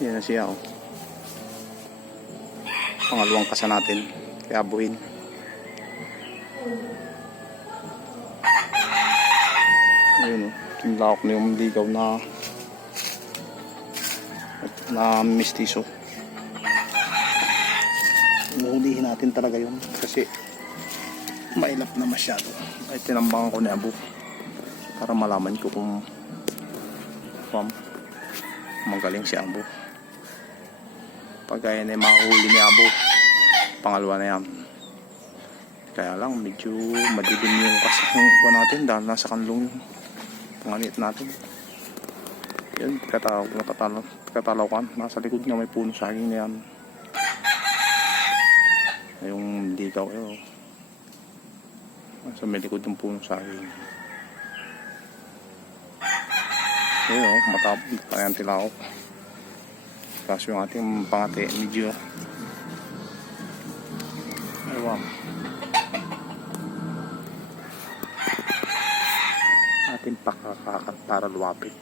Yan na siya oh. Pangalawang kasa natin. Kaya buhin. Ayun oh. Yung lawak na yung ligaw na na mistiso. Nuhulihin natin talaga yun kasi mailap na masyado. Ay tinambangan ko ni Abu para malaman ko kung kung magaling si Abu. Pag kaya na yung makahuli ni Abu, pangalawa na yan. Kaya lang medyo madilim yung kasang ko natin dahil nasa kanlong yung panganit natin. Yun, pagkatalaw, nakatalaw, pagkatalaw kan, nasa likod nga may puno saging na yan. Yung ligaw eh, oh. Nasa may likod yung puno saging. Ayun oh, matapos pa yan tilao. Kaso yung ating pangati, medyo Ewan. Ating pakakakat para luwapit.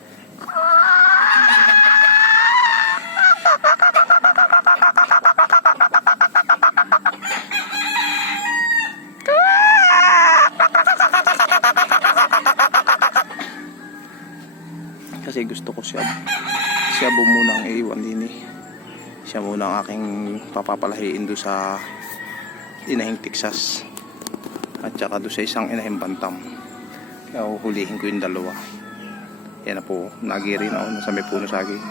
Kasi gusto ko siya siya po muna ang iiwan din eh. Siya muna ang aking papapalahiin do sa inahing Texas. At saka do sa isang inahing Bantam. Kaya huhulihin ko yung dalawa. Yan na po, nagiri na ako nasa may puno saging.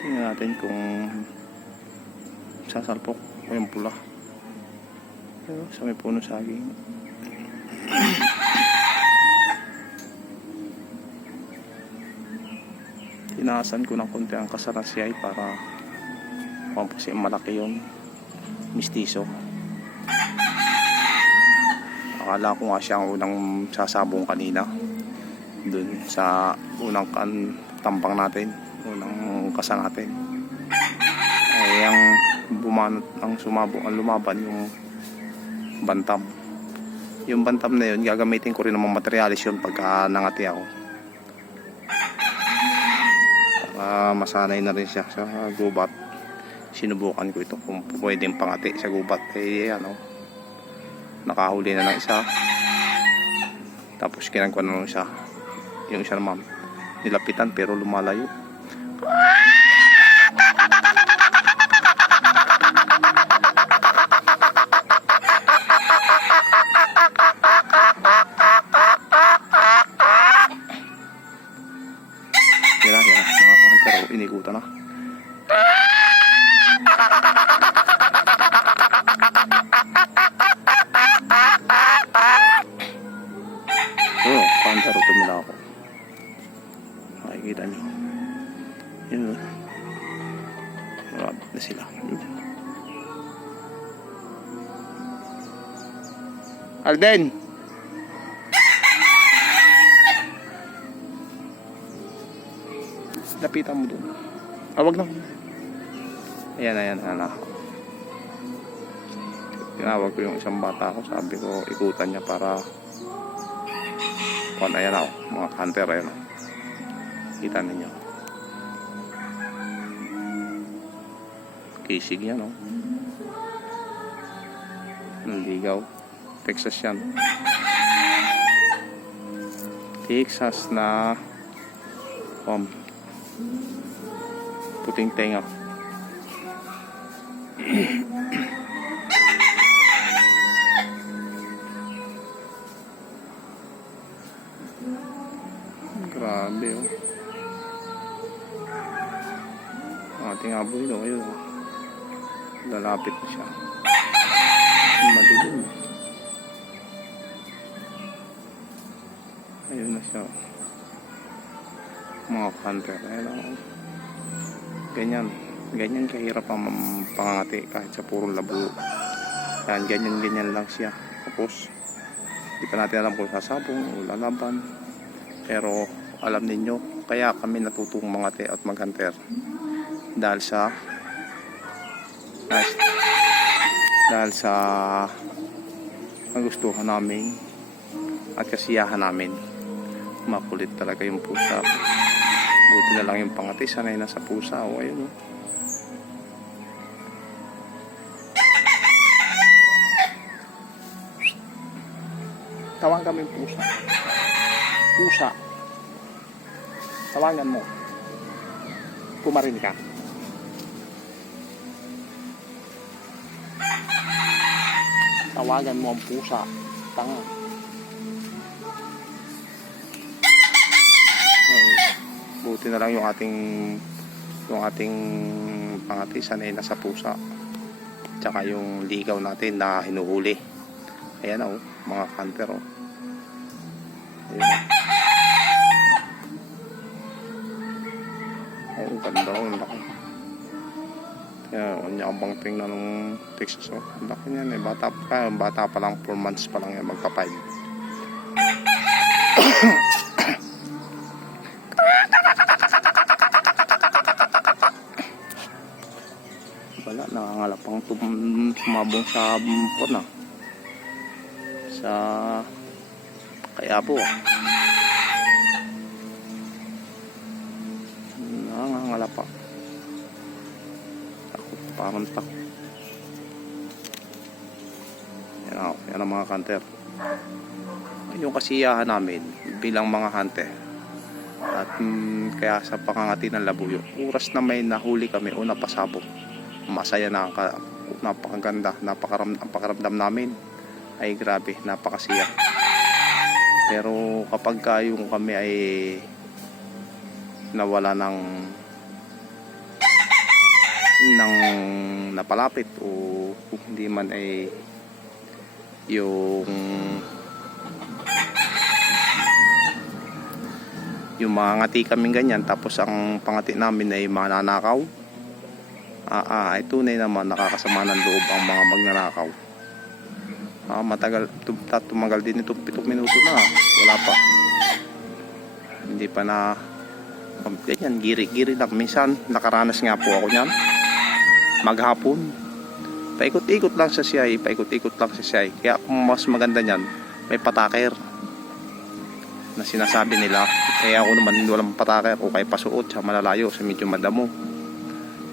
Tingnan natin kung sasalpok o yung pula. Pero sa may puno saging. Tinaasan ko ng konti ang kasarasiyay para kung kasi malaki yung mistiso. Akala ko nga siya ang unang sasabong kanina. Dun sa unang kan tampang natin. Unang kasa natin. Ay ang bumanot ang sumabong ang lumaban yung bantam. Yung bantam na yun, gagamitin ko rin ng mga materialis yun pagka nangati ako. Para masanay na rin siya sa gubat. Sinubukan ko ito kung pwedeng pangati sa gubat. Eh, ano, nakahuli na ng isa. Tapos kinagwa na ng isa. Yung isa naman, nilapitan pero lumalayo. Alden! Lapitan mo dun. Ah, wag na. Ayan, ayan, ayan. Tinawag ko yung isang bata ko. Sabi ko, ikutan niya para kung ayan ako, mga hunter, ayan ako. Kita ninyo. Kisig yan, oh. Naligaw. Texas yan. Texas na um, puting tenga. Grabe oh. Ating aboy no, ayun. oh. Lalapit na siya. Madilim. Ayun na siya. Mga hunter. Ayun oh. Ganyan. Ganyan kahirap ang pangangati kahit sa purong labo. Yan, ganyan-ganyan lang siya. Tapos, di pa natin alam kung sasabong o lalaban. Pero, alam ninyo, kaya kami natutong mangati at maghunter. Dahil sa dahil sa nagustuhan namin at kasiyahan namin makulit talaga yung pusa. Buti na lang yung pangati sanay na sa pusa o ayun oh. tawag kami pusa. Pusa. Tawagan mo. Kumarin ka. Tawagan mo ang pusa. Tanga buti na lang yung ating yung ating pangati sanay na sa pusa. Tsaka yung ligaw natin na hinuhuli. Ayan oh mga hunter oh. Ayan. Oh ganda oh ang laki. Kaya kanya ang bang tingnan ng Texas oh. Ang laki niyan eh. Bata pa bata pa lang 4 months pa lang yan magka 5 nangangalapang tum sumabong sa pon ah sa kaya po nangangalapa takot parang takot yan, ako, yan ang mga hunter. Yung kasiyahan namin bilang mga hunter. At mm, kaya sa pangangati ng labuyo oras na may nahuli kami o napasabog masaya na ka, napakaganda napakaram, napakaramdam namin. Ay grabe napakasiya. Pero kapag ka yung kami ay nawala ng ng napalapit o kung hindi man ay yung yung mga ngati kaming ganyan tapos ang pangati namin ay mananakaw ah, ah, ay tunay naman nakakasama ng loob ang mga magnanakaw. Ah, matagal tum- ta- tumagal din ito 7 minuto na wala pa. Hindi pa na ganyan giri giri lang. Minsan nakaranas nga po ako niyan. Maghapon. Paikot-ikot lang sa siyay paikot-ikot lang sa siyay kaya mas maganda niyan may pataker na sinasabi nila. Eh ako naman walang pataker. O kay pasuot sa malalayo sa medyo madamo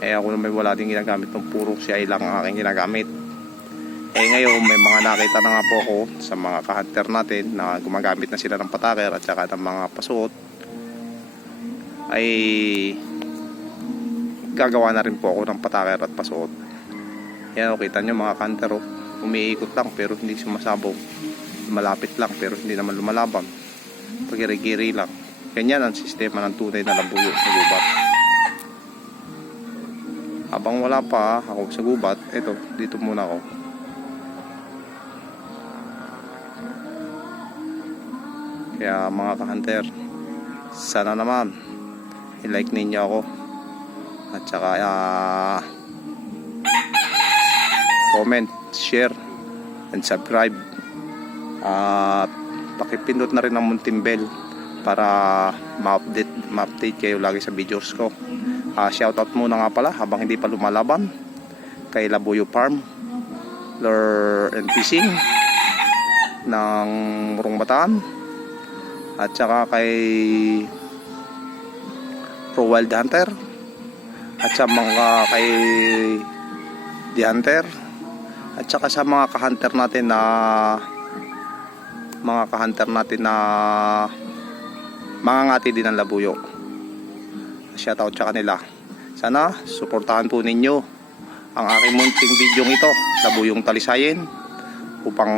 eh ako naman wala din ginagamit ng puro siyay lang ang aking ginagamit. Eh ngayon may mga nakita na nga po ako sa mga ka-hunter natin na gumagamit na sila ng pataker at saka ng mga pasuot. Ay gagawa na rin po ako ng pataker at pasuot. Yan o kita nyo mga hunter oh. umiikot lang pero hindi sumasabog. Malapit lang pero hindi naman lumalaban. Pagiri-giri lang. Ganyan ang sistema ng tunay na lambuyo sa gubat habang wala pa ako sa gubat. Eto dito muna ako. Kaya mga ka-hunter sana naman i-like ninyo ako. At saka ah, comment, share and subscribe. At pakipindot na rin ang munting bell para ma-update ma-update kayo lagi sa videos ko Ah, shoutout muna nga pala habang hindi pa lumalaban kay Labuyo Farm Lure and Fishing ng Murong Bataan at saka kay Pro Wild Hunter at sa mga kay The Hunter at saka sa mga ka-hunter natin na mga ka-hunter natin na mga ngati din ng labuyo shoutout sa kanila. Sana suportahan po ninyo ang aking munting video ito. Labuyong talisayin upang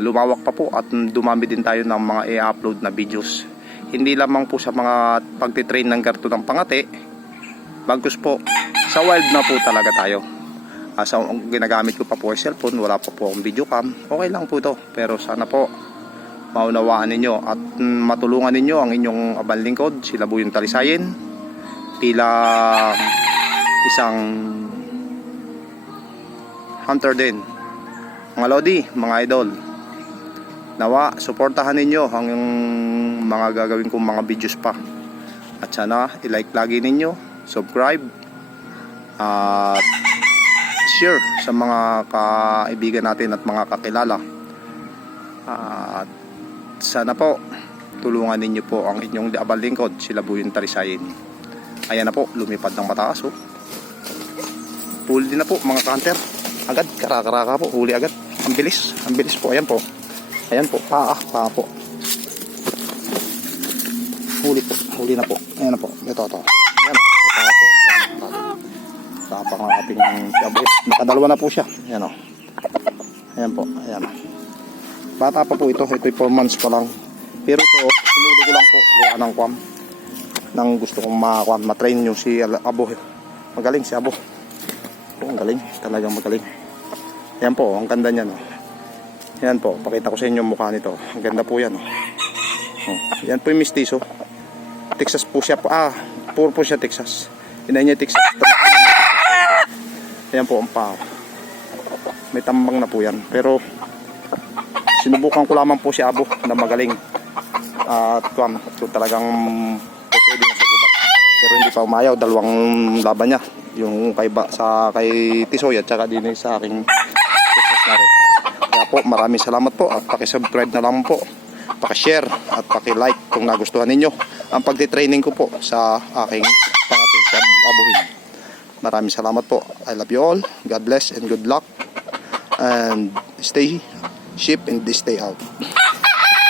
lumawak pa po at dumami din tayo ng mga i-upload na videos. Hindi lamang po sa mga pagtitrain ng garto ng pangati bagus po sa wild na po talaga tayo. Ah, sa ginagamit ko pa po ay cellphone wala pa po akong video cam okay lang po ito. Pero sana po maunawaan ninyo at matulungan ninyo ang inyong abang lingkod sila po yung talisayin bilang isang hunter din mga lodi, mga idol nawa, suportahan ninyo ang mga gagawin kong mga videos pa at sana i-like lagi ninyo subscribe at share sa mga kaibigan natin at mga kakilala. At sana po tulungan ninyo po ang inyong abal lingkod, sila yung tarisayin. Ayan na po, lumipad ng mataas oh. Huli din na po mga kanter. Agad, karakaraka po, huli agad. Ang bilis, ang bilis po. Ayan po. Ayan po, paa, paa po. Huli po, huli na po. Ayan na po, ito, ito. Ayan o, paa po. Paa. Tapang ang ating shabu. Nakadalawa na po siya. Ayan o. Ayan po, ayan. Bata pa po ito, ito'y 4 months pa lang. Pero ito, sinuli ko lang po, gawa ng kwam. Nang gusto kong makakwam, matrain yung si Abo. Magaling si Abo. Oh, ang galing. Talagang magaling. Yan po, ang ganda niyan. Oh. Yan po, pakita ko sa inyo yung mukha nito. Ang ganda po yan. Oh. Oh, yan po yung mistiso. Texas po siya. Ah, puro po siya Texas. Inay niya Texas. Yan po ang pao. May tambang na po yan. Pero, sinubukan ko lamang po si Abo na magaling. At so, talagang pwede na sa gubat. Pero hindi pa umayaw. Dalawang laban niya. Yung kay, ba, sa, kay Tisoy at saka din sa aking Texas na rin. Kaya po, maraming salamat po at pakisubscribe na lang po. Pakishare at pakilike kung nagustuhan ninyo ang pagtitraining ko po sa aking pangating sa abuhin. Maraming salamat po. I love you all. God bless and good luck. And stay ship and stay out.